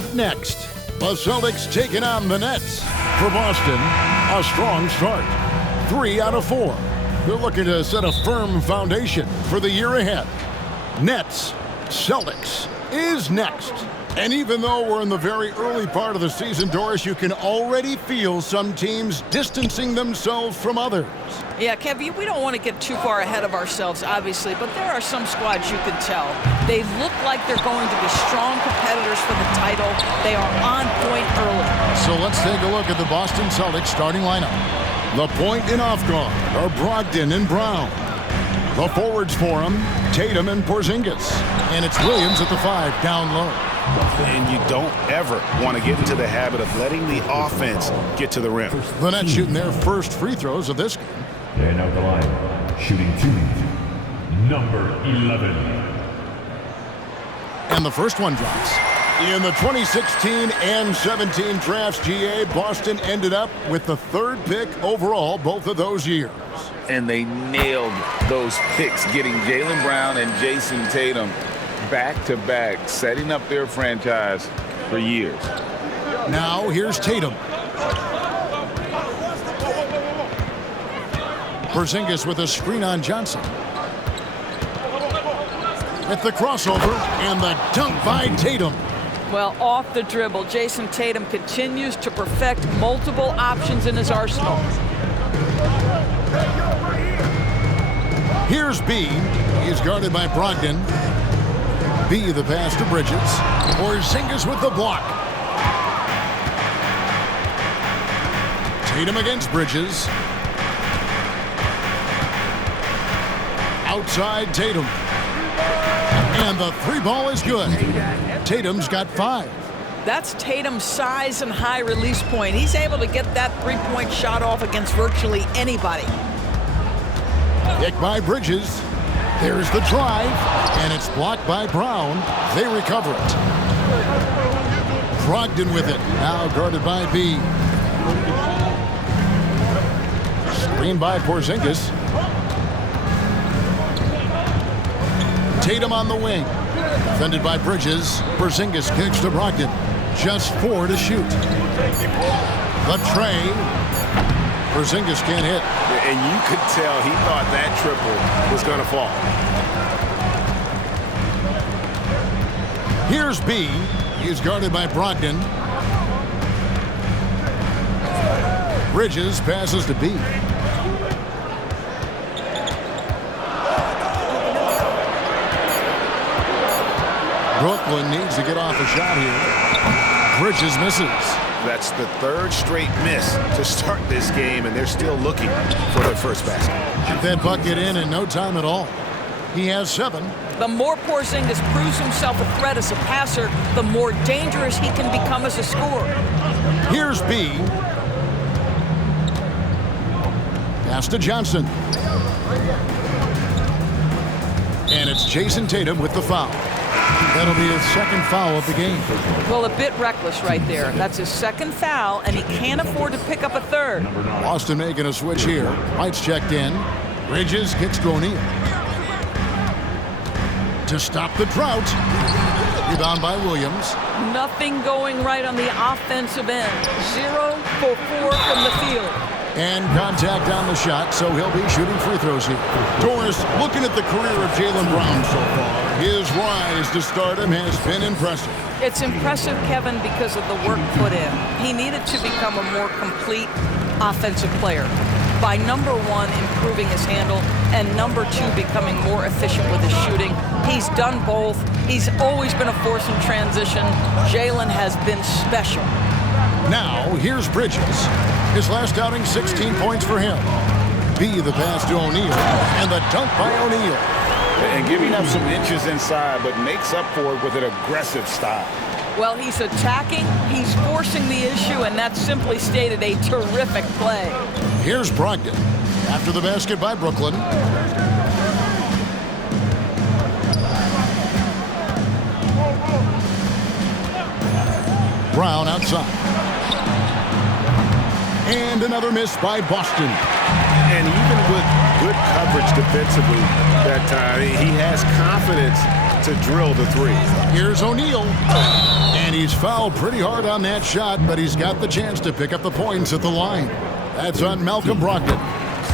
Up next, the Celtics taking on the Nets. For Boston, a strong start. 3 out of 4. They're looking to set a firm foundation for the year ahead. Nets, Celtics is next. And even though we're in the very early part of the season, Doris, you can already feel some teams distancing themselves from others. Yeah, Kevin, we don't want to get too far ahead of ourselves, obviously, but there are some squads you can tell. They look like they're going to be strong competitors for the title. They are on point early. So let's take a look at the Boston Celtics starting lineup. The point and off guard are Brogdon and Brown. The forwards for them, Tatum and Porzingis. And it's Williams at the 5, down low. And you don't ever want to get into the habit of letting the offense get to the rim. The Nets shooting their first free throws of this game. And out the line, shooting 2, number 11. And the first one drops. In the 2016 and 17 drafts, GA, Boston ended up with the 3rd pick overall both of those years. And they nailed those picks, getting Jaylen Brown and Jason Tatum back-to-back, setting up their franchise for years. Now here's Tatum. Porzingis with a screen on Johnson. At the crossover, and the dunk by Tatum. Well, off the dribble, Jason Tatum continues to perfect multiple options in his arsenal. Here's B. He's guarded by Brogdon. B, the pass to Bridges. Porzingis with the block. Tatum against Bridges. Outside Tatum. And the 3-ball is good. Tatum's got 5. That's Tatum's size and high release point. He's able to get that 3-point shot off against virtually anybody. Pick by Bridges. There's the drive, and it's blocked by Brown. They recover it. Brogdon with it, now guarded by B. Screen by Porzingis. Tatum on the wing. Defended by Bridges. Porzingis kicks to Brogdon. Just 4 to shoot. The tray. Porzingis can't hit. And you could tell he thought that triple was going to fall. Here's B. He's guarded by Brogdon. Bridges passes to B. Brooklyn needs to get off a shot here. Bridges misses. That's the 3rd straight miss to start this game, and they're still looking for their first basket. Get that bucket in no time at all. He has 7. The more Porzingis proves himself a threat as a passer, the more dangerous he can become as a scorer. Here's B. Pass to Johnson. And it's Jason Tatum with the foul. That'll be his 2nd foul of the game. Well, a bit reckless right there. That's his 2nd foul, and he can't afford to pick up a 3rd. Boston making a switch here. White's checked in. Bridges kicks to O'Neal. To stop the drought. Rebound by Williams. Nothing going right on the offensive end. 0 for 4 from the field. And contact on the shot, so he'll be shooting free throws here. Doris, looking at the career of Jaylen Brown so far, his rise to stardom has been impressive. It's impressive, Kevin, because of the work put in. He needed to become a more complete offensive player. By number 1, improving his handle, and number 2, becoming more efficient with his shooting. He's done both. He's always been a force in transition. Jaylen has been special. Now, here's Bridges. His last outing, 16 points for him. B, the pass to O'Neal, and the dunk by O'Neal. And giving up some inches inside, but makes up for it with an aggressive style. Well, he's attacking, he's forcing the issue, and that's simply stated a terrific play. Here's Brogdon. After the basket by Brooklyn. Brown outside. And another miss by Boston. And even with good coverage defensively that time, he has confidence to drill the three. Here's O'Neal. And he's fouled pretty hard on that shot, but he's got the chance to pick up the points at the line. That's on Malcolm Brogdon.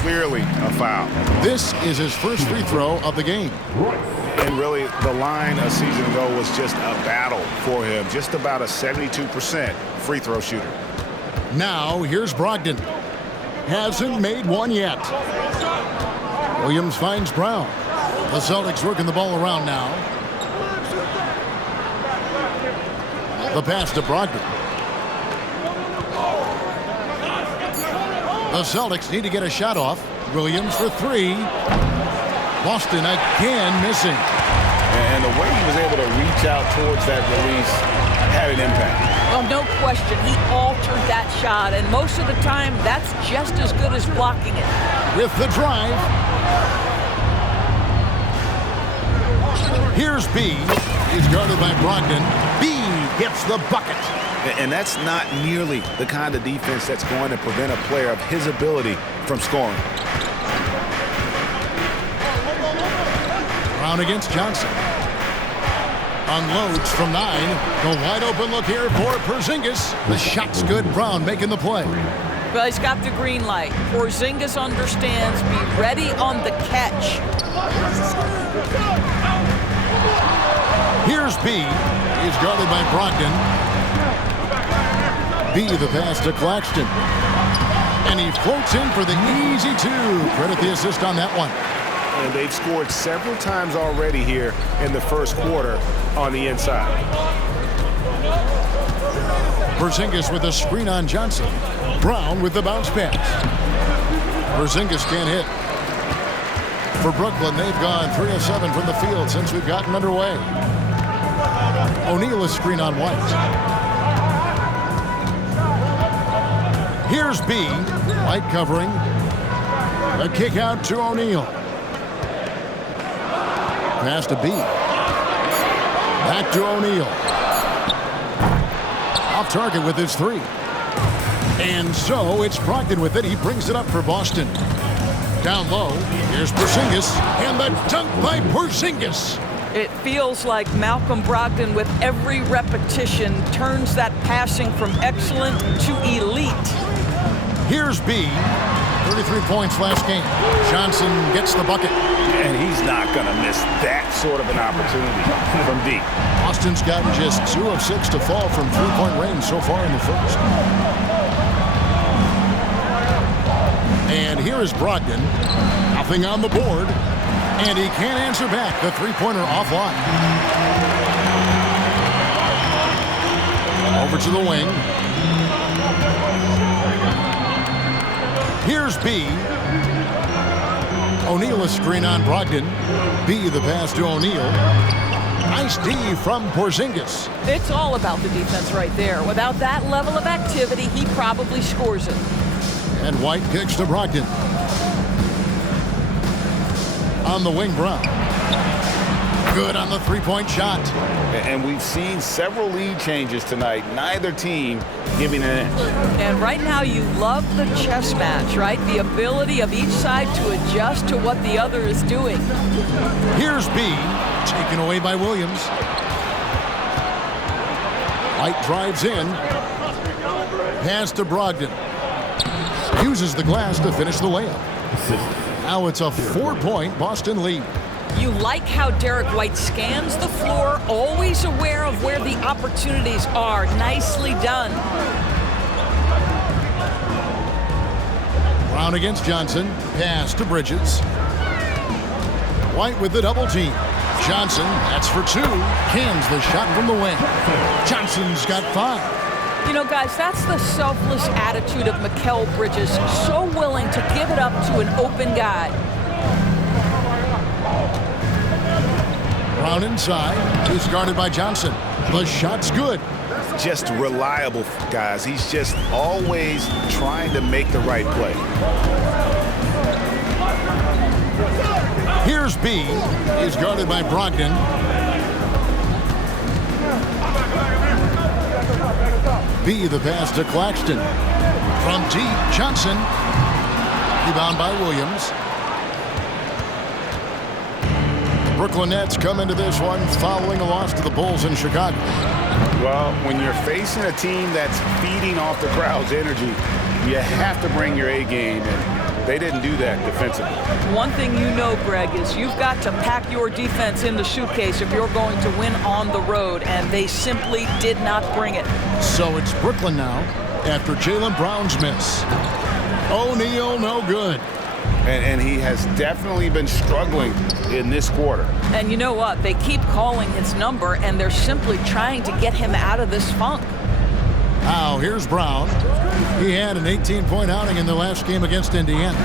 Clearly a foul. This is his first free throw of the game. And really, the line a season ago was just a battle for him. Just about a 72% free throw shooter. Now, here's Brogdon. Hasn't made one yet. Williams finds Brown. The Celtics working the ball around now. The pass to Brogdon. The Celtics need to get a shot off. Williams for three. Boston again missing. And the way he was able to reach out towards that release had an impact. Oh, no question. He altered that shot, and most of the time, that's just as good as blocking it. With the drive. Here's B. He's guarded by Brogdon. B gets the bucket. And that's not nearly the kind of defense that's going to prevent a player of his ability from scoring. Brown against Johnson. Unloads from 9. The wide open look here for Porzingis. The shot's good. Brown making the play. Well, he's got the green light. Porzingis understands. Be ready on the catch. Here's B. He's guarded by Brogdon. B the pass to Claxton. And he floats in for the easy two. Credit the assist on that one. And they've scored several times already here in the first quarter on the inside. Porzingis with a screen on Johnson. Brown with the bounce pass. Porzingis can't hit. For Brooklyn, they've gone 3 of 7 from the field since we've gotten underway. O'Neal is screen on White. Here's B. White covering. A kick out to O'Neal. Pass to B. Back to O'Neal. Off target with his three. And so it's Brogdon with it. He brings it up for Boston. Down low. Here's Porzingis. And the dunk by Porzingis. It feels like Malcolm Brogdon, with every repetition, turns that passing from excellent to elite. Here's B. 33 points last game. Johnson gets the bucket. And he's not going to miss that sort of an opportunity from deep. Boston's gotten just 2 of 6 to fall from three-point range so far in the first. And here is Brogdon. Nothing on the board. And he can't answer back. The three-pointer offline. Over to the wing. Here's B. O'Neal a screen on Brogdon. B the pass to O'Neal. Nice D from Porzingis. It's all about the defense right there. Without that level of activity, he probably scores it. And White kicks to Brogdon. On the wing, Brown. Good on the three-point shot. And we've seen several lead changes tonight. Neither team giving an inch. And right now you love the chess match, right? The ability of each side to adjust to what the other is doing. Here's B, taken away by Williams. White drives in. Pass to Brogdon. Uses the glass to finish the layup. Now it's a 4-point Boston lead. You like how Derek White scans the floor, always aware of where the opportunities are. Nicely done. Brown against Johnson. Pass to Bridges. White with the double team. Johnson, that's for 2. Cans the shot from the wing. Johnson's got 5. You know, guys, that's the selfless attitude of Mikal Bridges. So willing to give it up to an open guy. Brown inside. He's guarded by Johnson. The shot's good. Just reliable, guys. He's just always trying to make the right play. Here's B. He's guarded by Brogdon. B the pass to Claxton. From deep, Johnson. Rebound by Williams. Brooklyn Nets come into this one following a loss to the Bulls in Chicago. Well, when you're facing a team that's feeding off the crowd's energy, you have to bring your A game, and they didn't do that defensively. One thing you know, Greg, is you've got to pack your defense in the suitcase if you're going to win on the road, and they simply did not bring it. So it's Brooklyn now after Jaylen Brown's miss. O'Neal, no good. And he has definitely been struggling in this quarter. And you know what? They keep calling his number, and they're simply trying to get him out of this funk. Now, here's Brown. He had an 18-point outing in the last game against Indiana.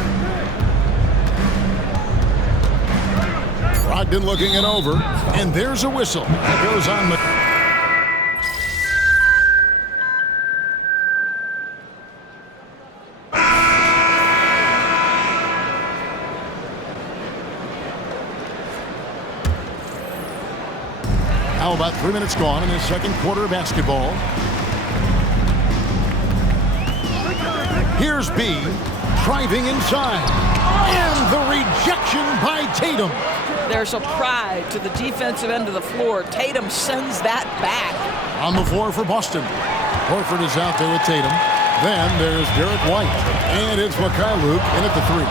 Brogdon looking it over, and there's a whistle. That goes on. Now about 3 minutes gone in the second quarter of basketball. Here's B, driving inside, and the rejection by Tatum. There's a pride to the defensive end of the floor. Tatum sends that back. On the floor for Boston. Horford is out there with Tatum. Then there's Derek White, and it's Mikhailuk in at the three.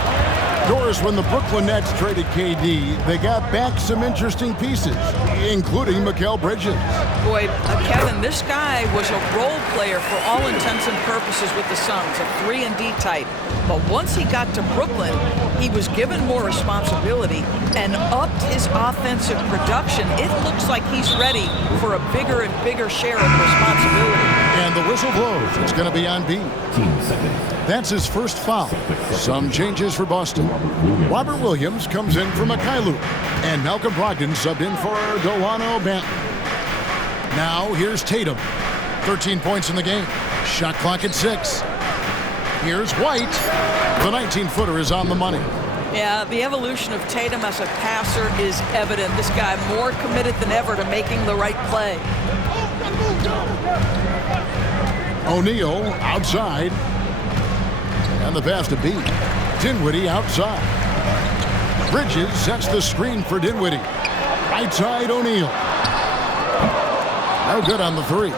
Doris, when the Brooklyn Nets traded KD, they got back some interesting pieces, including Mikal Bridges. Boy, Kevin, this guy was a role player for all intents and purposes with the Suns, a 3-and-D type. But once he got to Brooklyn, he was given more responsibility and upped his offensive production. It looks like he's ready for a bigger and bigger share of responsibility. And the whistle blows. It's going to be on B. 15 seconds. That's his first foul. Some changes for Boston. Robert Williams comes in for Mikhailuk, and Malcolm Brogdon subbed in for Delano Banton. Now here's Tatum. 13 points in the game. Shot clock at 6. Here's White. The 19-footer is on the money. Yeah, the evolution of Tatum as a passer is evident. This guy more committed than ever to making the right play. O'Neal outside. And the pass to B. Dinwiddie outside. Bridges sets the screen for Dinwiddie. Right side O'Neal. No good on the three.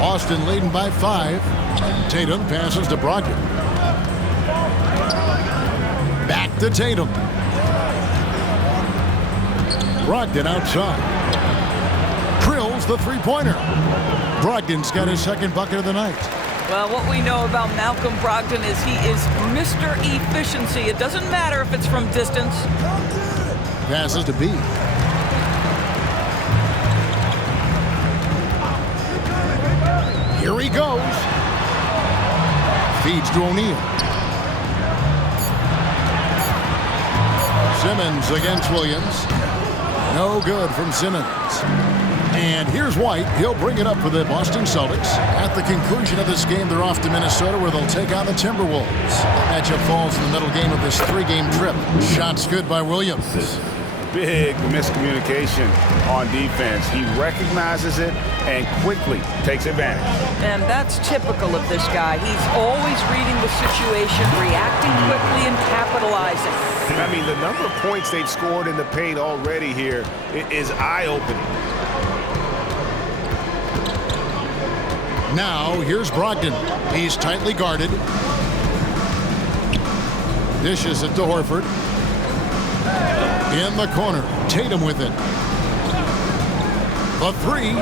Boston leading by 5. Tatum passes to Brogdon. Back to Tatum. Brogdon outside. Drills the three-pointer. Brogdon's got his second bucket of the night. Well, what we know about Malcolm Brogdon is he is Mr. Efficiency. It doesn't matter if it's from distance. Passes to B. Here he goes. Feeds to O'Neal. Simmons against Williams. No good from Simmons. And here's White. He'll bring it up for the Boston Celtics. At the conclusion of this game, they're off to Minnesota, where they'll take on the Timberwolves. Matchup falls in the middle game of this 3-game trip. Shots good by Williams. Big miscommunication on defense. He recognizes it and quickly takes advantage. And that's typical of this guy. He's always reading the situation, reacting quickly, and capitalizing. I mean, the number of points they've scored in the paint already here is eye-opening. Now, here's Brogdon. He's tightly guarded. Dishes it to Horford. In the corner. Tatum with it. The three.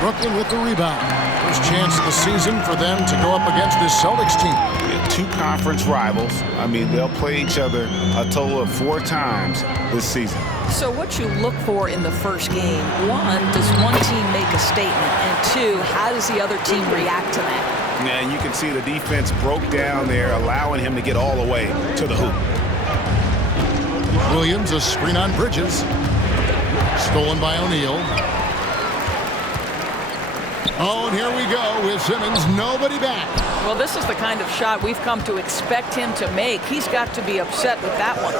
Brooklyn with the rebound. First chance of the season for them to go up against this Celtics team. Yeah, 2 conference rivals. I mean, they'll play each other a total of 4 times this season. So what you look for in the first game, 1, does one team make a statement? And 2, how does the other team react to that? Yeah, and you can see the defense broke down there, allowing him to get all the way to the hoop. Williams, a screen on Bridges. Stolen by O'Neal. Oh, and here we go with Simmons. Nobody back. Well, this is the kind of shot we've come to expect him to make. He's got to be upset with that one.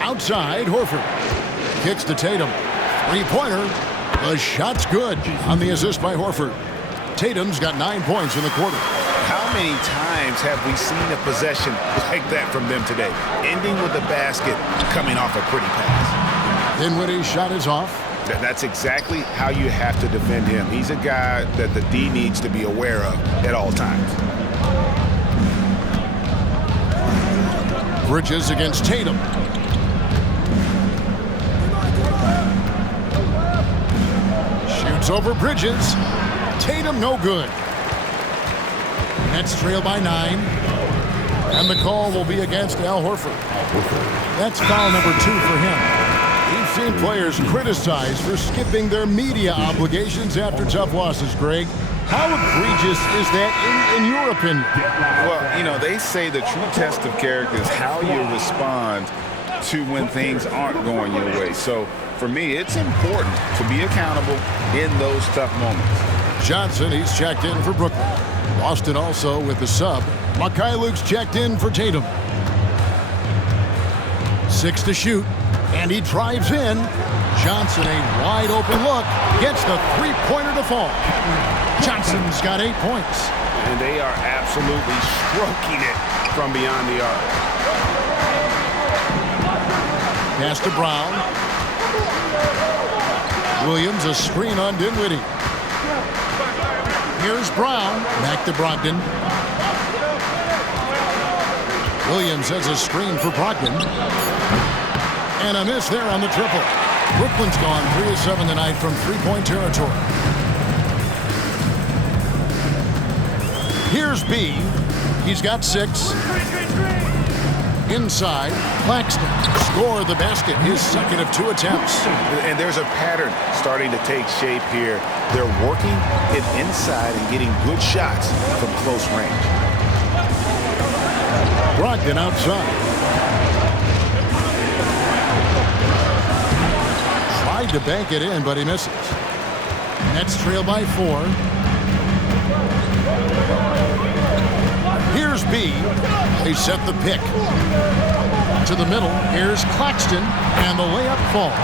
Outside, Horford. Kicks to Tatum. Three-pointer. The shot's good on the assist by Horford. Tatum's got 9 points in the quarter. How many times have we seen a possession like that from them today? Ending with a basket, coming off a pretty pass. Dinwiddie's shot is off. That's exactly how you have to defend him. He's a guy that the D needs to be aware of at all times. Bridges against Tatum. Shoots over Bridges. Tatum no good. Nets trail by 9. And the call will be against Al Horford. That's foul number 2 for him. We've seen players criticized for skipping their media obligations after tough losses, Greg. How egregious is that in your opinion? Well, you know, they say the true test of character is how you respond to when things aren't going your way. So, for me, it's important to be accountable in those tough moments. Johnson, he's checked in for Brooklyn. Boston also with the sub. Luke's checked in for Tatum. 6 to shoot, and he drives in. Johnson, a wide open look, gets the three-pointer to fall. Johnson's got 8 points. And they are absolutely stroking it from beyond the arc. Pass to Brown. Williams, a screen on Dinwiddie. Here's Brown. Back to Brogdon. Williams has a screen for Brogdon. And a miss there on the triple. Brooklyn's gone 3 of 7 tonight from three-point territory. Here's B. He's got 6. Inside, Claxton scored the basket, his second of 2 attempts. And there's a pattern starting to take shape here. They're working it inside and getting good shots from close range. Brogdon outside. Tried to bank it in, but he misses. Nets trail by 4. Here's B. They set the pick. To the middle, here's Claxton, and the layup falls.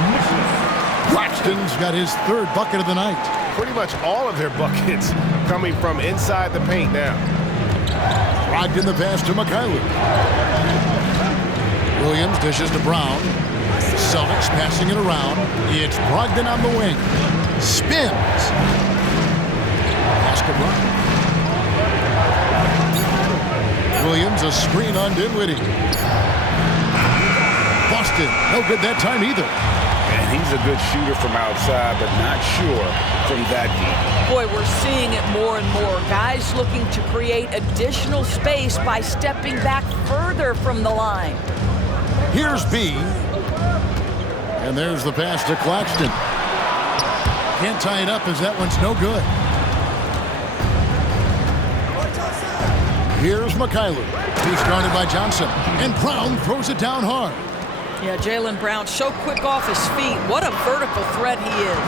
Claxton's got his 3rd bucket of the night. Pretty much all of their buckets coming from inside the paint now. Brogdon the pass to Mikhailuk. Williams dishes to Brown. Celtics passing it around. It's Brogdon on the wing. Spins. Pass to Brown. Williams, a screen on Dinwiddie. Boston, no good that time either. And he's a good shooter from outside, but not sure from that deep. Boy, we're seeing it more and more. Guys looking to create additional space by stepping back further from the line. Here's B. And there's the pass to Claxton. Can't tie it up as that one's no good. Here's Mikhailuk. He's guarded by Johnson. And Brown throws it down hard. Yeah, Jaylen Brown so quick off his feet. What a vertical threat he is.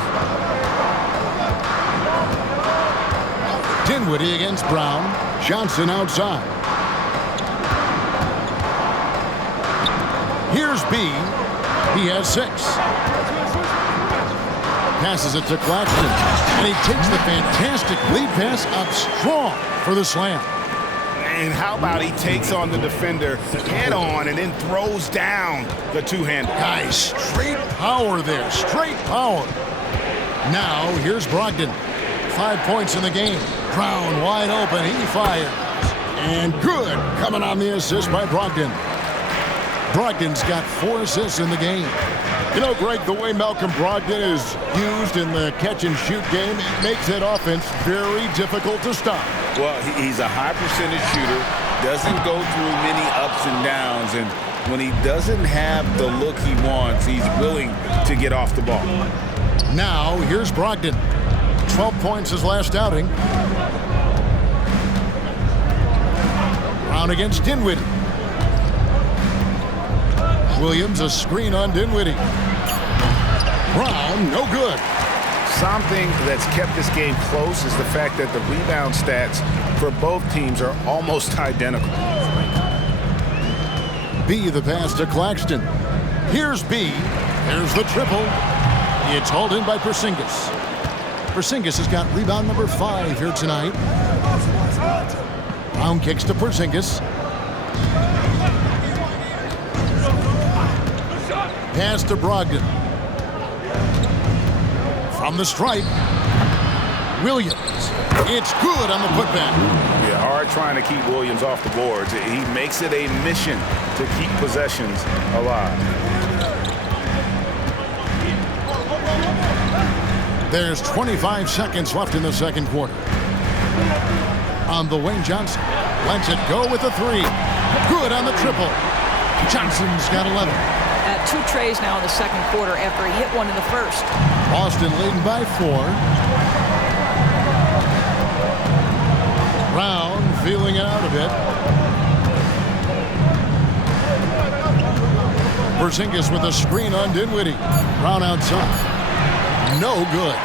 Dinwiddie against Brown. Johnson outside. Here's B. He has 6. Passes it to Claxton. And he takes the fantastic lead pass up strong for the slam. And how about he takes on the defender head on and then throws down the two-hander. Guys, straight power there. Straight power. Now, here's Brogdon. 5 points in the game. Brown wide open. He fires. And good. Coming on the assist by Brogdon. Brogdon's got 4 assists in the game. You know, Greg, the way Malcolm Brogdon is used in the catch-and-shoot game, it makes that offense very difficult to stop. Well, he's a high percentage shooter, doesn't go through many ups and downs, and when he doesn't have the look he wants, he's willing to get off the ball. Now, here's Brogdon. 12 points his last outing. Brown against Dinwiddie. Williams, a screen on Dinwiddie. Brown, no good. Something that's kept this game close is the fact that the rebound stats for both teams are almost identical. B, the pass to Claxton. Here's B. There's the triple. It's hauled in by Porzingis. Porzingis has got rebound number 5 here tonight. Brown kicks to Porzingis. Pass to Brogdon. From the stripe, Williams. It's good on the putback. Yeah, hard trying to keep Williams off the boards. He makes it a mission to keep possessions alive. There's 25 seconds left in the second quarter. On the wing, Johnson lets it go with a three. Good on the triple. Johnson's got 11. At 2 trays now in the second quarter after he hit one in the first. Boston leading by 4. Brown feeling it out a bit. Porzingis with a screen on Dinwiddie. Brown outside. No good.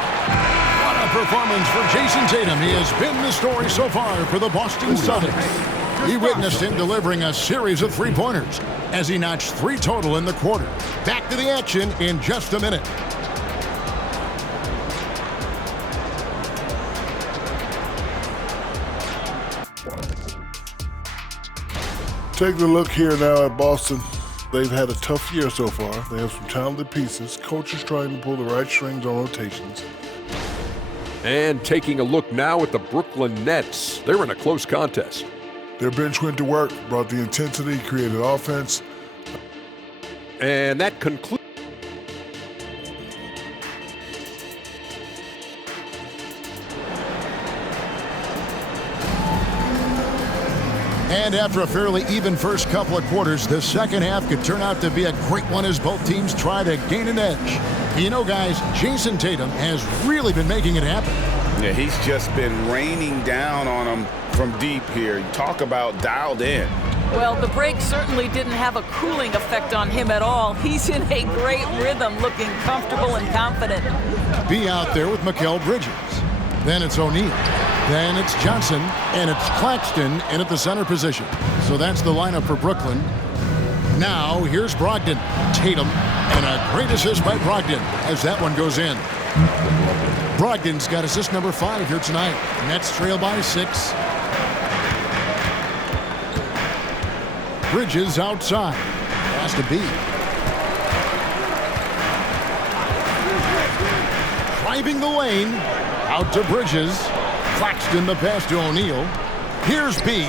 What a performance for Jason Tatum. He has been the story so far for the Boston Celtics. We witnessed him delivering a series of three-pointers as he notched 3 total in the quarter. Back to the action in just a minute. Taking a look here now at Boston. They've had a tough year so far. They have some talented pieces. Coaches trying to pull the right strings on rotations. And taking a look now at the Brooklyn Nets. They're in a close contest. Their bench went to work, brought the intensity, created offense. And that concludes. And after a fairly even first couple of quarters, the second half could turn out to be a great one as both teams try to gain an edge. You know, guys, Jason Tatum has really been making it happen. Yeah, he's just been raining down on them from deep here. You talk about dialed in. Well, the break certainly didn't have a cooling effect on him at all. He's in a great rhythm, looking comfortable and confident. Be out there with Mikal Bridges. Then it's O'Neal. Then it's Johnson, and it's Claxton in at the center position. So that's the lineup for Brooklyn. Now, here's Brogdon. Tatum, and a great assist by Brogdon as that one goes in. Brogdon's got assist number 5 here tonight. Nets trail by 6. Bridges outside. Has to be. Driving the lane. Out to Bridges. Claxton the pass to O'Neal. Here's B.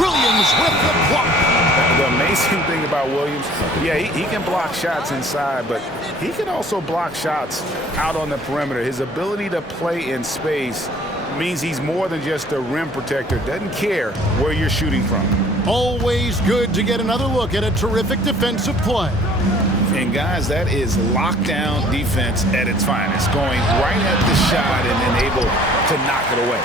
Williams with the block. The amazing thing about Williams, yeah, he can block shots inside, but he can also block shots out on the perimeter. His ability to play in space means he's more than just a rim protector. Doesn't care where you're shooting from. Always good to get another look at a terrific defensive play. And guys, that is lockdown defense at its finest, going right at the shot and then able to knock it away.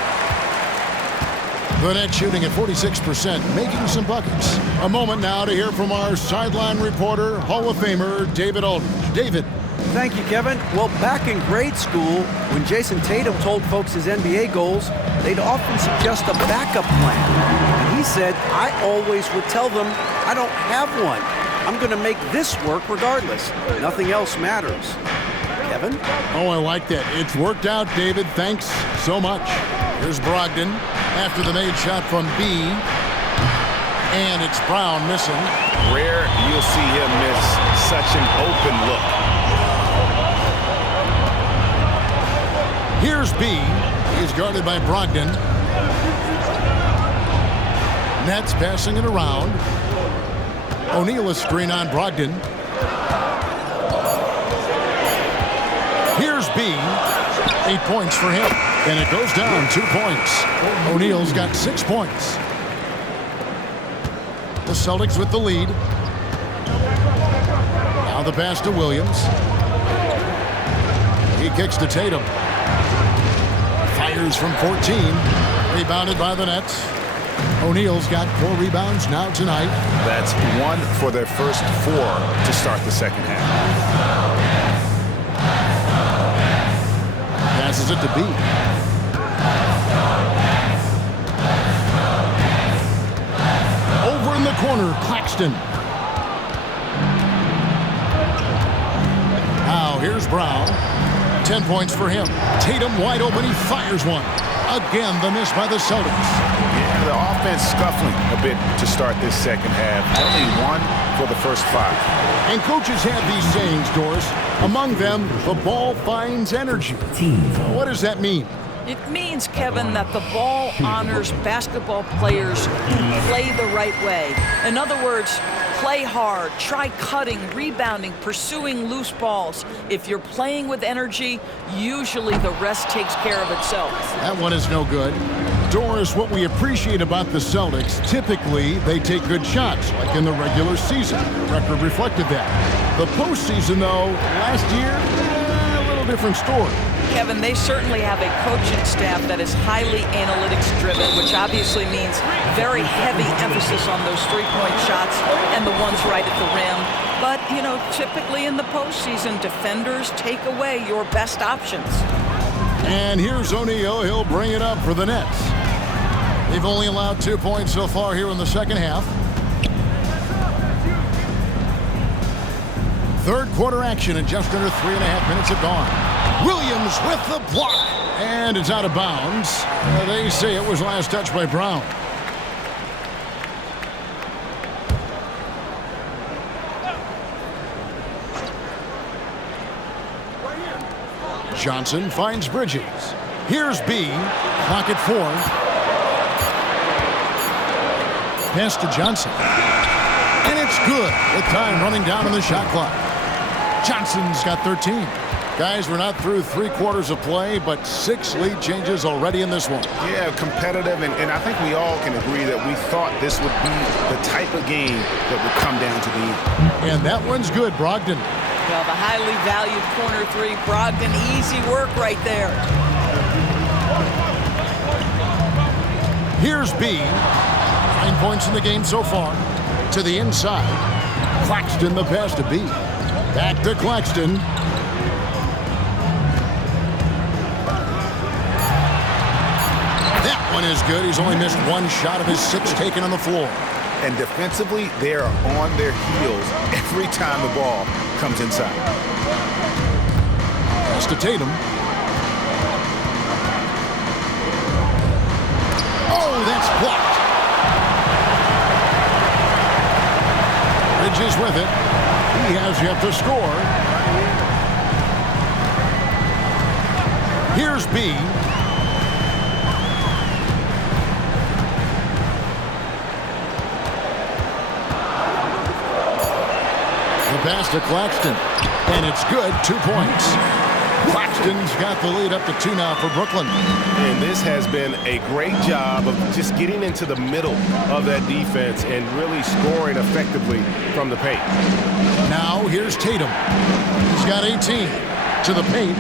The Nets shooting at 46%, making some buckets. A moment now to hear from our sideline reporter, Hall of Famer David Aldridge. David. Thank you, Kevin. Well, back in grade school, when Jason Tatum told folks his NBA goals, they'd often suggest a backup plan. And he said, I always would tell them, I don't have one. I'm going to make this work regardless. Nothing else matters. Kevin? Oh, I like that. It's worked out, David. Thanks so much. Here's Brogdon after the made shot from B. And it's Brown missing. Rare you'll see him miss such an open look. Here's B. He's guarded by Brogdon. Nets passing it around. O'Neal a screen on Brogdon. Here's B. 8 points for him. And it goes down 2 points. O'Neal's got 6 points. The Celtics with the lead. Now the pass to Williams. He kicks to Tatum. Fires from 14. Rebounded by the Nets. O'Neal's got 4 rebounds now tonight. That's 1 for their first 4 to start the second half. Passes it to B. Over in the corner, Claxton. Now here's Brown. 10 points for him. Tatum wide open. He fires one. Again, the miss by the Celtics. Yeah, the offense scuffling a bit to start this second half. Only one for the first 5. And coaches have these sayings, Doris. Among them, the ball finds energy. What does that mean? It means, Kevin, that the ball honors basketball players who play the right way. In other words, play hard, try cutting, rebounding, pursuing loose balls. If you're playing with energy, usually the rest takes care of itself. That one is no good. Doris, what we appreciate about the Celtics, typically they take good shots, like in the regular season. The record reflected that. The postseason, though, last year, a little different story. Kevin, they certainly have a coaching staff that is highly analytics-driven, which obviously means very heavy emphasis on those three-point shots and the ones right at the rim. But, you know, typically in the postseason, defenders take away your best options. And here's O'Neal. He'll bring it up for the Nets. They've only allowed 2 points so far here in the second half. Third quarter action, and just under 3.5 minutes have gone. Williams with the block, and it's out of bounds. They say it was last touched by Brown. Johnson finds Bridges. Here's B. Clock at 4. Pass to Johnson. And it's good with time running down on the shot clock. Johnson's got 13. Guys, we're not through 3 quarters of play, but 6 lead changes already in this one. Yeah, competitive, and I think we all can agree that we thought this would be the type of game that would come down to the end. And that one's good, Brogdon. Well, the highly valued corner 3, Brogdon, easy work right there. Here's B. 9 points in the game so far. To the inside. Claxton the pass to B. Back to Claxton. That one is good. He's only missed 1 shot of his 6 taken on the floor. And defensively, they are on their heels every time the ball comes inside. Pass to Tatum. Oh, that's blocked. Bridges with it. He has yet to score. Here's B. Pass to Claxton, and it's good. 2 points. Claxton's got the lead up to 2 now for Brooklyn. And this has been a great job of just getting into the middle of that defense and really scoring effectively from the paint. Now here's Tatum. He's got 18. To the paint.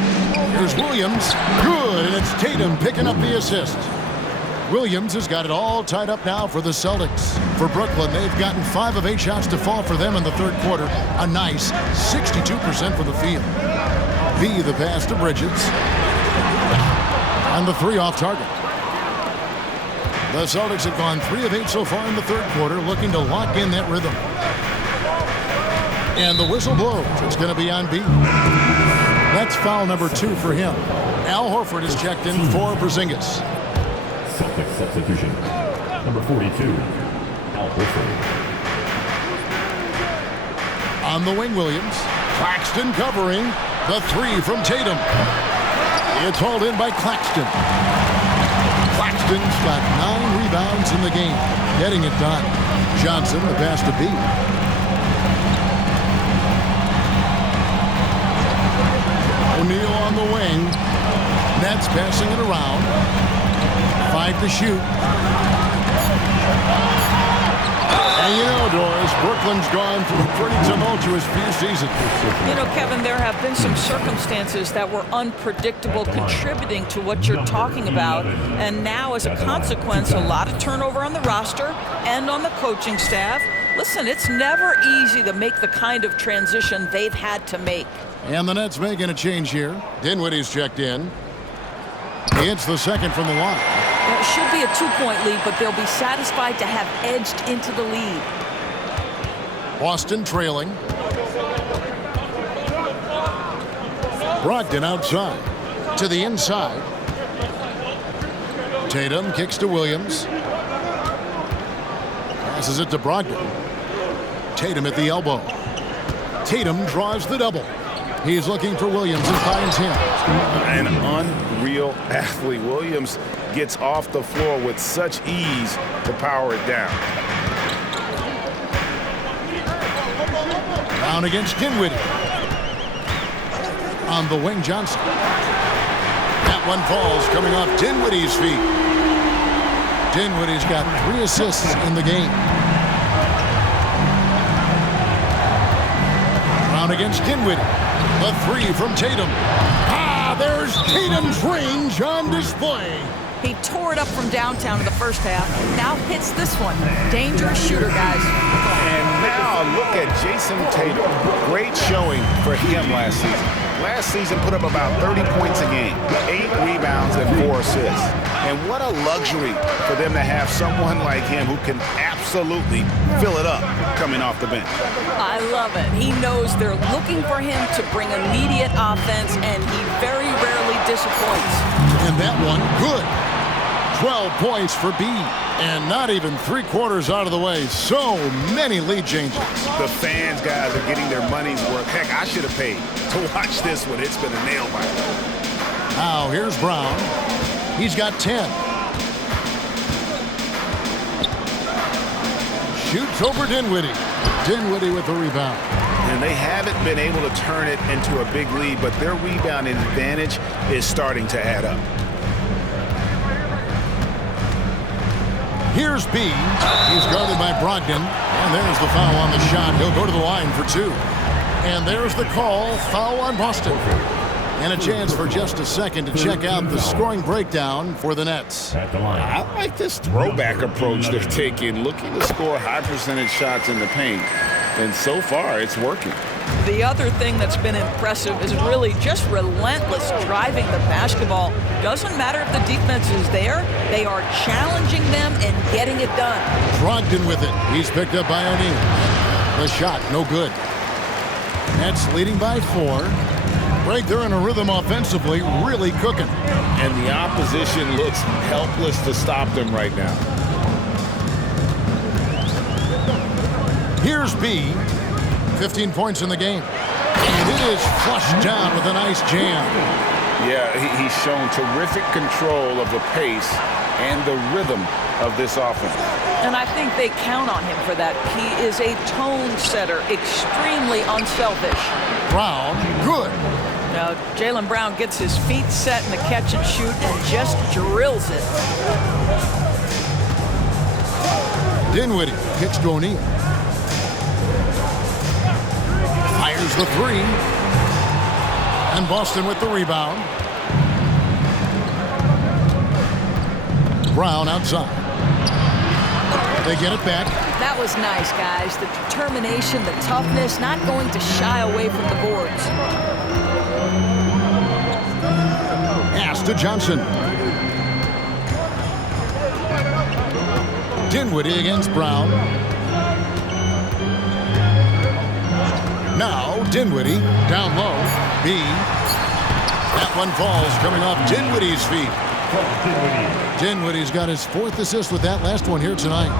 Here's Williams. Good, and it's Tatum picking up the assist. Williams has got it all tied up now for the Celtics. For Brooklyn, they've gotten 5 of 8 shots to fall for them in the third quarter. A nice 62% from the field. V, the pass to Bridges. And the 3 off target. The Celtics have gone 3 of 8 so far in the third quarter, looking to lock in that rhythm. And the whistle blows. It's going to be on B. That's foul number 2 for him. Al Horford is checked in for Porzingis. Celtics substitution. Number 42, Al Horford. On the wing, Williams. Claxton covering. The 3 from Tatum. It's hauled in by Claxton. Claxton's got 9 rebounds in the game. Getting it done. Johnson, the pass to B. O'Neal on the wing. Nets passing it around. 5 to shoot. And you know, Doris, Brooklyn's gone through a pretty tumultuous few seasons. You know, Kevin, there have been some circumstances that were unpredictable contributing to what you're talking about. And now, as a consequence, a lot of turnover on the roster and on the coaching staff. Listen, it's never easy to make the kind of transition they've had to make. And the Nets making a change here. Dinwiddie's checked in. It's the second from the line. It should be a 2-point lead, but they'll be satisfied to have edged into the lead. Boston trailing. Brogdon outside. To the inside. Tatum kicks to Williams. Passes it to Brogdon. Tatum at the elbow. Tatum draws the double. He's looking for Williams and finds him. An unreal athlete. Williams gets off the floor with such ease to power it down. Down against Dinwiddie. On the wing, Johnson. That one falls coming off Dinwiddie's feet. Dinwiddie's got 3 assists in the game. Down against Dinwiddie. The 3 from Tatum. There's Tatum's range on display. He tore it up from downtown in the first half. Now hits this one. Dangerous shooter, guys. And now look at Jason Tatum. Great showing for him last season. Last season put up about 30 points a game, 8 rebounds and 4 assists. And what a luxury for them to have someone like him who can absolutely fill it up coming off the bench. I love it. He knows they're looking for him to bring immediate offense, and he very rarely disappoints. And that one, good. 12 points for B, and not even 3/4 out of the way. So many lead changes. The fans, guys, are getting their money's worth. Heck, I should have paid to watch this one. It's been a nail biter. Now here's Brown. He's got 10. Shoots over Dinwiddie. Dinwiddie with the rebound. And they haven't been able to turn it into a big lead, but their rebounding advantage is starting to add up. Here's B. He's guarded by Brogdon. And there's the foul on the shot. He'll go to the line for 2. And there's the call. Foul on Boston. And a chance for just a second to check out the scoring breakdown for the Nets. I like this throwback approach they're taking, looking to score high percentage shots in the paint. And so far, it's working. The other thing that's been impressive is really just relentless driving the basketball. Doesn't matter if the defense is there, they are challenging them and getting it done. Brogdon with it. He's picked up by O'Neal. The shot, no good. Nets leading by 4. Right there in a rhythm offensively, really cooking. And the opposition looks helpless to stop them right now. Here's B. 15 points in the game. And it is flushed down with a nice jam. Yeah, he's shown terrific control of the pace and the rhythm of this offense. And I think they count on him for that. He is a tone setter, extremely unselfish. Brown, good. Now, Jaylen Brown gets his feet set in the catch and shoot and just drills it. Dinwiddie kicks to O'Neal. Fires the 3. And Boston with the rebound. Brown outside. They get it back. That was nice, guys. The determination, the toughness, not going to shy away from the boards. Pass to Johnson. Dinwiddie against Brown. Now Dinwiddie down low. B. That one falls coming off Dinwiddie's feet. Dinwiddie's got his 4th assist with that last one here tonight.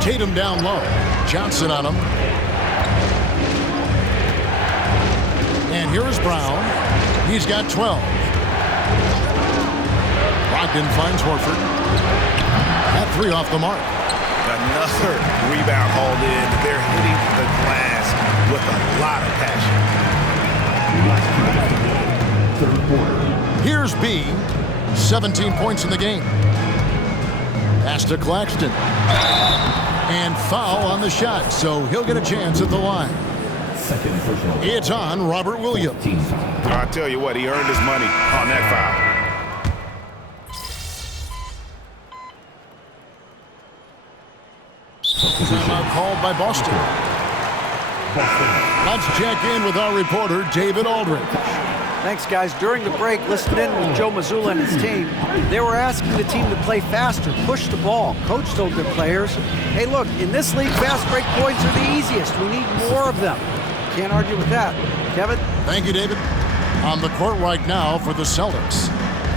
Tatum down low. Johnson on him. And here is Brown. He's got 12. Brogdon finds Horford. That 3 off the mark. Another rebound hauled in. They're hitting the glass with a lot of passion. Here's B. 17 points in the game. Pass to Claxton. And foul on the shot, so he'll get a chance at the line. It's on Robert Williams. I tell you what, he earned his money on that foul. Timeout called by Boston. Let's check in with our reporter, David Aldridge. Thanks, guys. During the break, listening in with Joe Mazzulla and his team, they were asking the team to play faster, push the ball. Coach told their players, hey, look, in this league, fast break points are the easiest. We need more of them. Can't argue with that. Kevin? Thank you, David. On the court right now for the Celtics,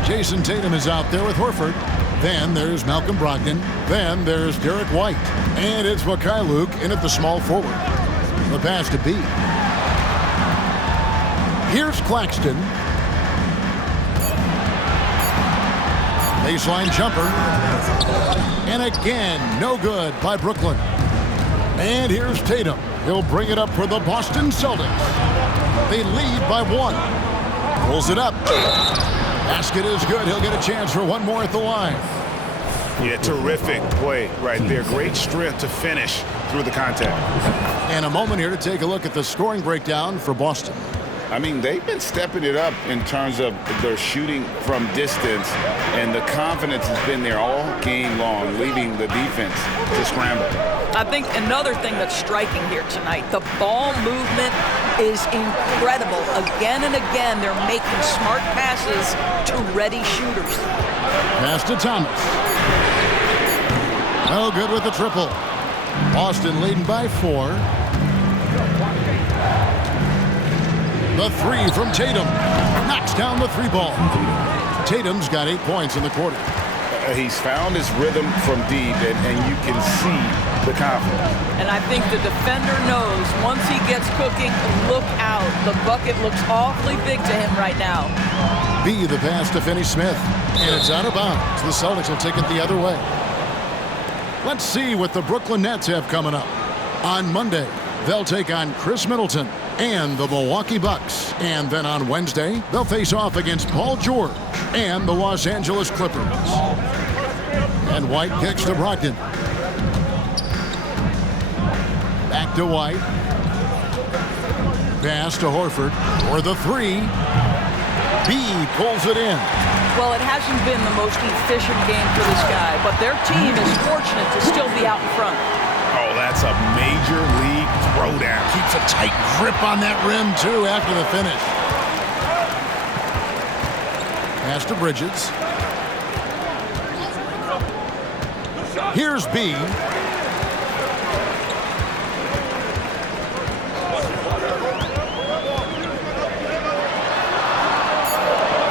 Jason Tatum is out there with Horford. Then there's Malcolm Brogdon. Then there's Derek White. And it's Luke in at the small forward. The pass to B. Here's Claxton. Baseline jumper. And again, no good by Brooklyn. And here's Tatum. He'll bring it up for the Boston Celtics. They lead by 1. Pulls it up. Basket is good. He'll get a chance for one more at the line. Yeah, terrific play right there. Great strength to finish through the contact. And a moment here to take a look at the scoring breakdown for Boston. I mean, they've been stepping it up in terms of their shooting from distance, and the confidence has been there all game long, leaving the defense to scramble. I think another thing that's striking here tonight, the ball movement is incredible. Again and again, they're making smart passes to ready shooters. Pass to Thomas. No good with the triple. Boston leading by 4. The 3 from Tatum. Knocks down the 3 ball. Tatum's got 8 points in the quarter. He's found his rhythm from deep, and you can see the confidence. And I think the defender knows once he gets cooking, look out. The bucket looks awfully big to him right now. B, the pass to Finney-Smith. And it's out of bounds. The Celtics will take it the other way. Let's see what the Brooklyn Nets have coming up. On Monday, they'll take on Chris Middleton and the Milwaukee Bucks. And then on Wednesday, they'll face off against Paul George and the Los Angeles Clippers. And White kicks to Brogdon. Back to White. Pass to Horford for the 3. B pulls it in. Well, it hasn't been the most efficient game for this guy, but their team is fortunate to still be out in front. Oh, that's a major league throwdown. Keeps a tight grip on that rim, too, after the finish. Pass to Bridges. Here's B.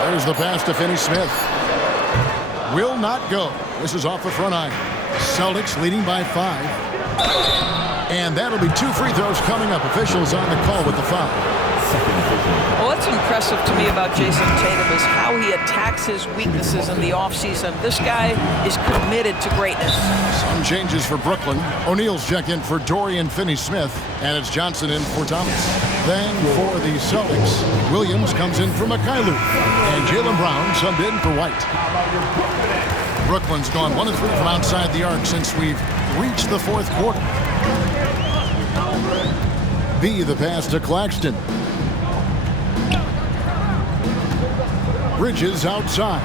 There's the pass to Finney-Smith. Will not go. This is off the front eye. Celtics leading by 5. And that'll be 2 free throws coming up. Officials on the call with the foul. Well, what's impressive to me about Jason Tatum is how he attacks his weaknesses in the offseason. This guy is committed to greatness. Some changes for Brooklyn. O'Neal's check in for Dorian Finney-Smith, and it's Johnson in for Thomas. Then for the Celtics, Williams comes in for Mikhailuk, and Jaylen Brown subbed in for White. Brooklyn's gone 1 of 3 from outside the arc since we've reached the 4th quarter. B, the pass to Claxton. Bridges outside.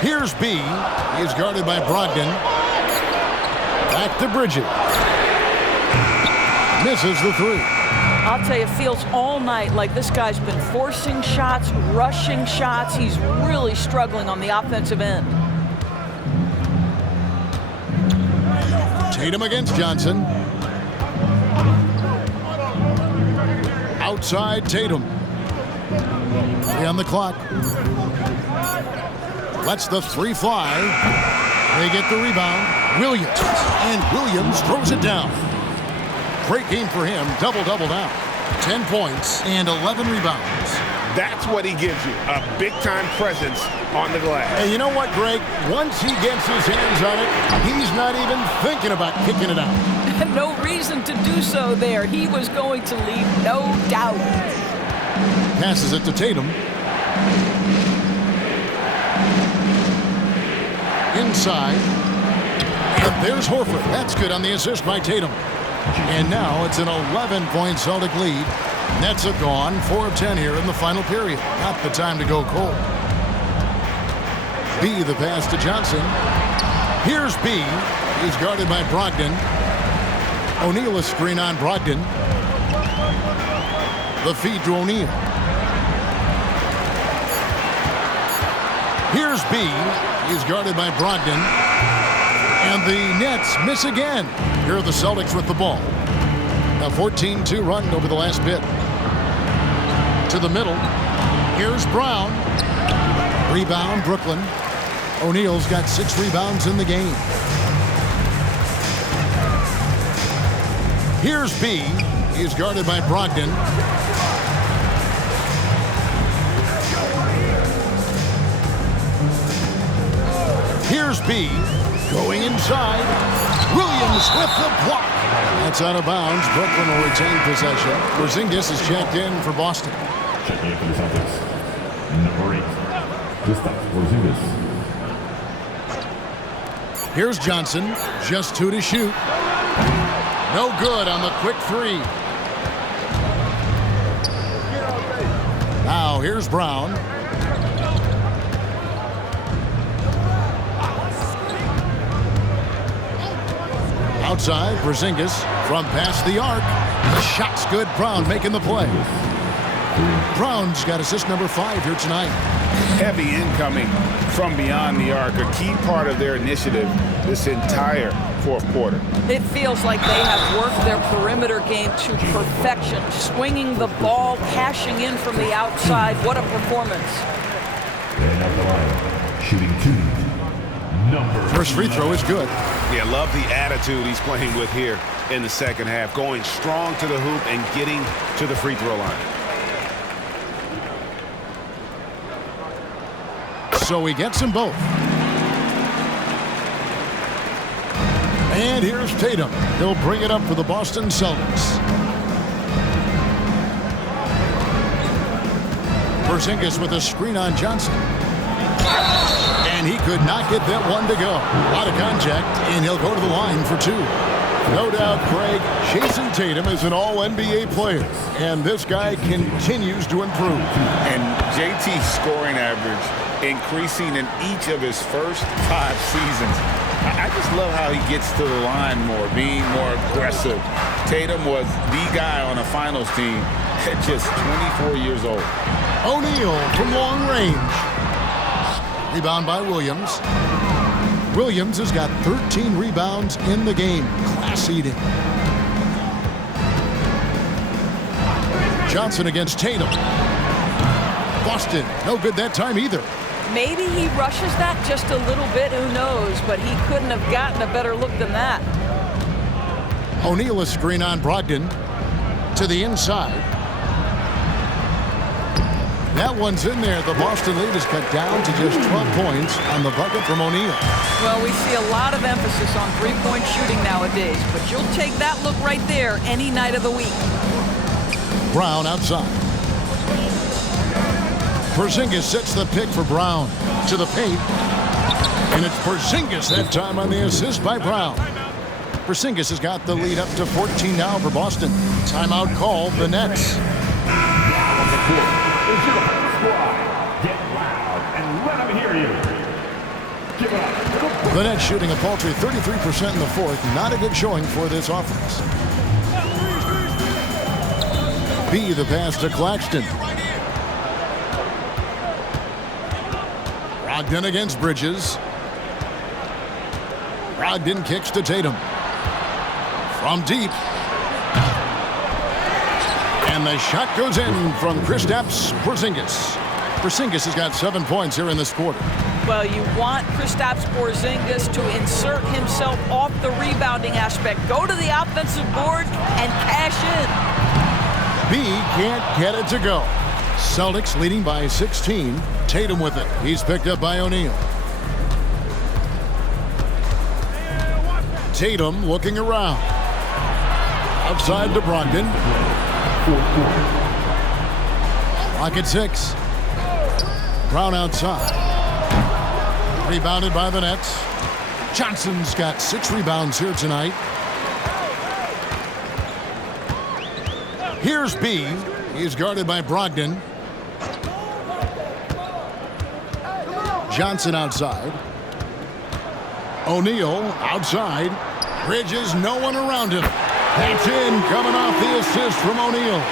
Here's B. He's guarded by Brogdon. Back to Bridges. Misses the 3. I'll tell you, it feels all night like this guy's been forcing shots, rushing shots. He's really struggling on the offensive end. Tatum against Johnson. Outside Tatum. 3 on the clock. Lets the 3 fly. They get the rebound. Williams. And Williams throws it down. Great game for him. Double-double now. 10 points and 11 rebounds. That's what he gives you, a big-time presence on the glass. And you know what, Greg? Once he gets his hands on it, he's not even thinking about kicking it out. No reason to do so there. He was going to leave, no doubt. Passes it to Tatum. Inside. And there's Horford. That's good on the assist by Tatum. And now it's an 11-point Celtic lead. Nets have gone 4 of 10 here in the final period. Not the time to go cold. B, the pass to Johnson. Here's B. He's guarded by Brogdon. O'Neal a screen on Brogdon. The feed to O'Neal. Here's B. He's guarded by Brogdon. And the Nets miss again. Here are the Celtics with the ball. A 14-2 run over the last bit. To the middle. Here's Brown. Rebound, Brooklyn. O'Neal's got 6 rebounds in the game. Here's B. He's guarded by Brogdon. Here's B. Going inside. Williams with the block. That's out of bounds. Brooklyn will retain possession. Porzingis is checked in for Boston. Checking in for the Celtics. Number 8. Kristaps Porzingis. Here's Johnson. Just 2 to shoot. No good on the quick 3. Now here's Brown. Outside, Porzingis from past the arc. The shot's good. Brown making the play. Brown's got assist number 5 here tonight. Heavy incoming from beyond the arc, a key part of their initiative this entire fourth quarter. It feels like they have worked their perimeter game to perfection, swinging the ball, cashing in from the outside. What a performance. And at the line, shooting 2. Number First free throw is good. Yeah, love the attitude he's playing with here in the second half, going strong to the hoop and getting to the free throw line. So he gets them both. And here's Tatum. He'll bring it up for the Boston Celtics. Porzingis with a screen on Johnson. And he could not get that one to go. Out of contact, and he'll go to the line for 2. No doubt, Craig, Jason Tatum is an all-NBA player, and this guy continues to improve. And JT's scoring average increasing in each of his first 5 seasons. I just love how he gets to the line more, being more aggressive. Tatum was the guy on a finals team at just 24 years old. O'Neal from long range. Rebound by Williams. Williams has got 13 rebounds in the game. Class eating. Johnson against Tatum. Boston, no good that time either. Maybe he rushes that just a little bit, who knows, but he couldn't have gotten a better look than that. O'Neal a screen on Brogdon to the inside. That one's in there. The Boston lead is cut down to just 12 points on the bucket from O'Neal. Well, we see a lot of emphasis on three-point shooting nowadays, but you'll take that look right there any night of the week. Brown outside. Porzingis sets the pick for Brown to the paint. And it's Porzingis that time on the assist by Brown. Porzingis has got the lead up to 14 now for Boston. Timeout called the Nets. Get loud and let them hear you. Give it up. The Nets shooting a paltry 33% in the fourth. Not a good showing for this offense. B the pass to Claxton. Brogdon against Bridges. Brogdon kicks to Tatum. From deep. And the shot goes in from Kristaps Porzingis. Porzingis has got 7 points here in this quarter. Well, you want Kristaps Porzingis to insert himself off the rebounding aspect. Go to the offensive board and cash in. B can't get it to go. Celtics leading by 16. Tatum with it. He's picked up by O'Neal. Tatum looking around. Outside to Brogdon. Rocket 6. Brown outside. Rebounded by the Nets. Johnson's got 6 rebounds here tonight. Here's B. He's guarded by Brogdon. Johnson outside. O'Neal outside. Bridges, no one around him. That's in, coming off the assist from O'Neal.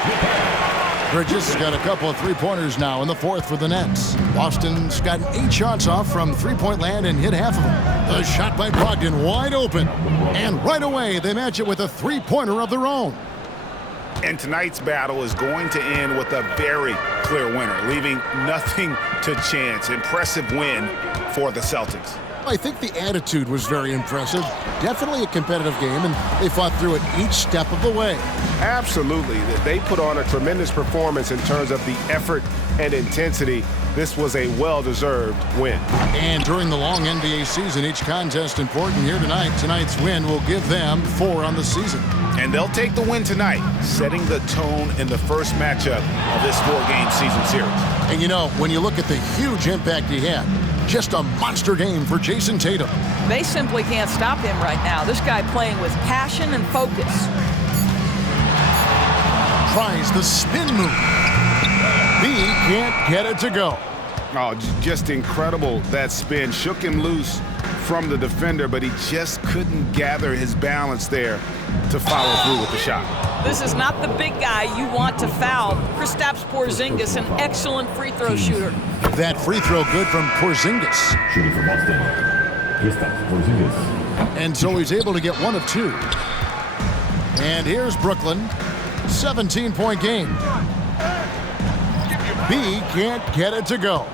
Bridges has got a couple of three-pointers now in the fourth for the Nets. Boston's gotten 8 shots off from three-point land and hit half of them. The shot by Brogdon wide open. And right away, they match it with a three-pointer of their own. And tonight's battle is going to end with a very clear winner, leaving nothing to chance. Impressive win for the Celtics. I think the attitude was very impressive. Definitely a competitive game, and they fought through it each step of the way. Absolutely. They put on a tremendous performance in terms of the effort and intensity. This was a well-deserved win. And during the long NBA season, each contest important. Here tonight. Tonight's win will give them 4 on the season. And they'll take the win tonight, setting the tone in the first matchup of this 4-game season series. And you know, when you look at the huge impact he had, just a monster game for Jason Tatum. They simply can't stop him right now. This guy playing with passion and focus. Tries the spin move. B can't get it to go. Oh, just incredible. That spin shook him loose from the defender, but he just couldn't gather his balance there to follow through with the shot. This is not the big guy you want to foul. Kristaps Porzingis, an excellent free throw shooter. That free throw good from Porzingis. Shooting for Boston, Kristaps Porzingis. And so he's able to get 1 of 2. And here's Brooklyn. 17-point game. B can't get it to go.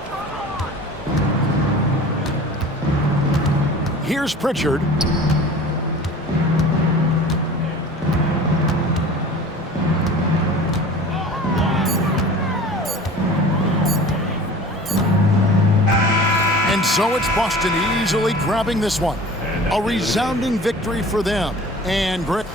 Here's Pritchard. And so it's Boston easily grabbing this one. A resounding victory for them. And Grit.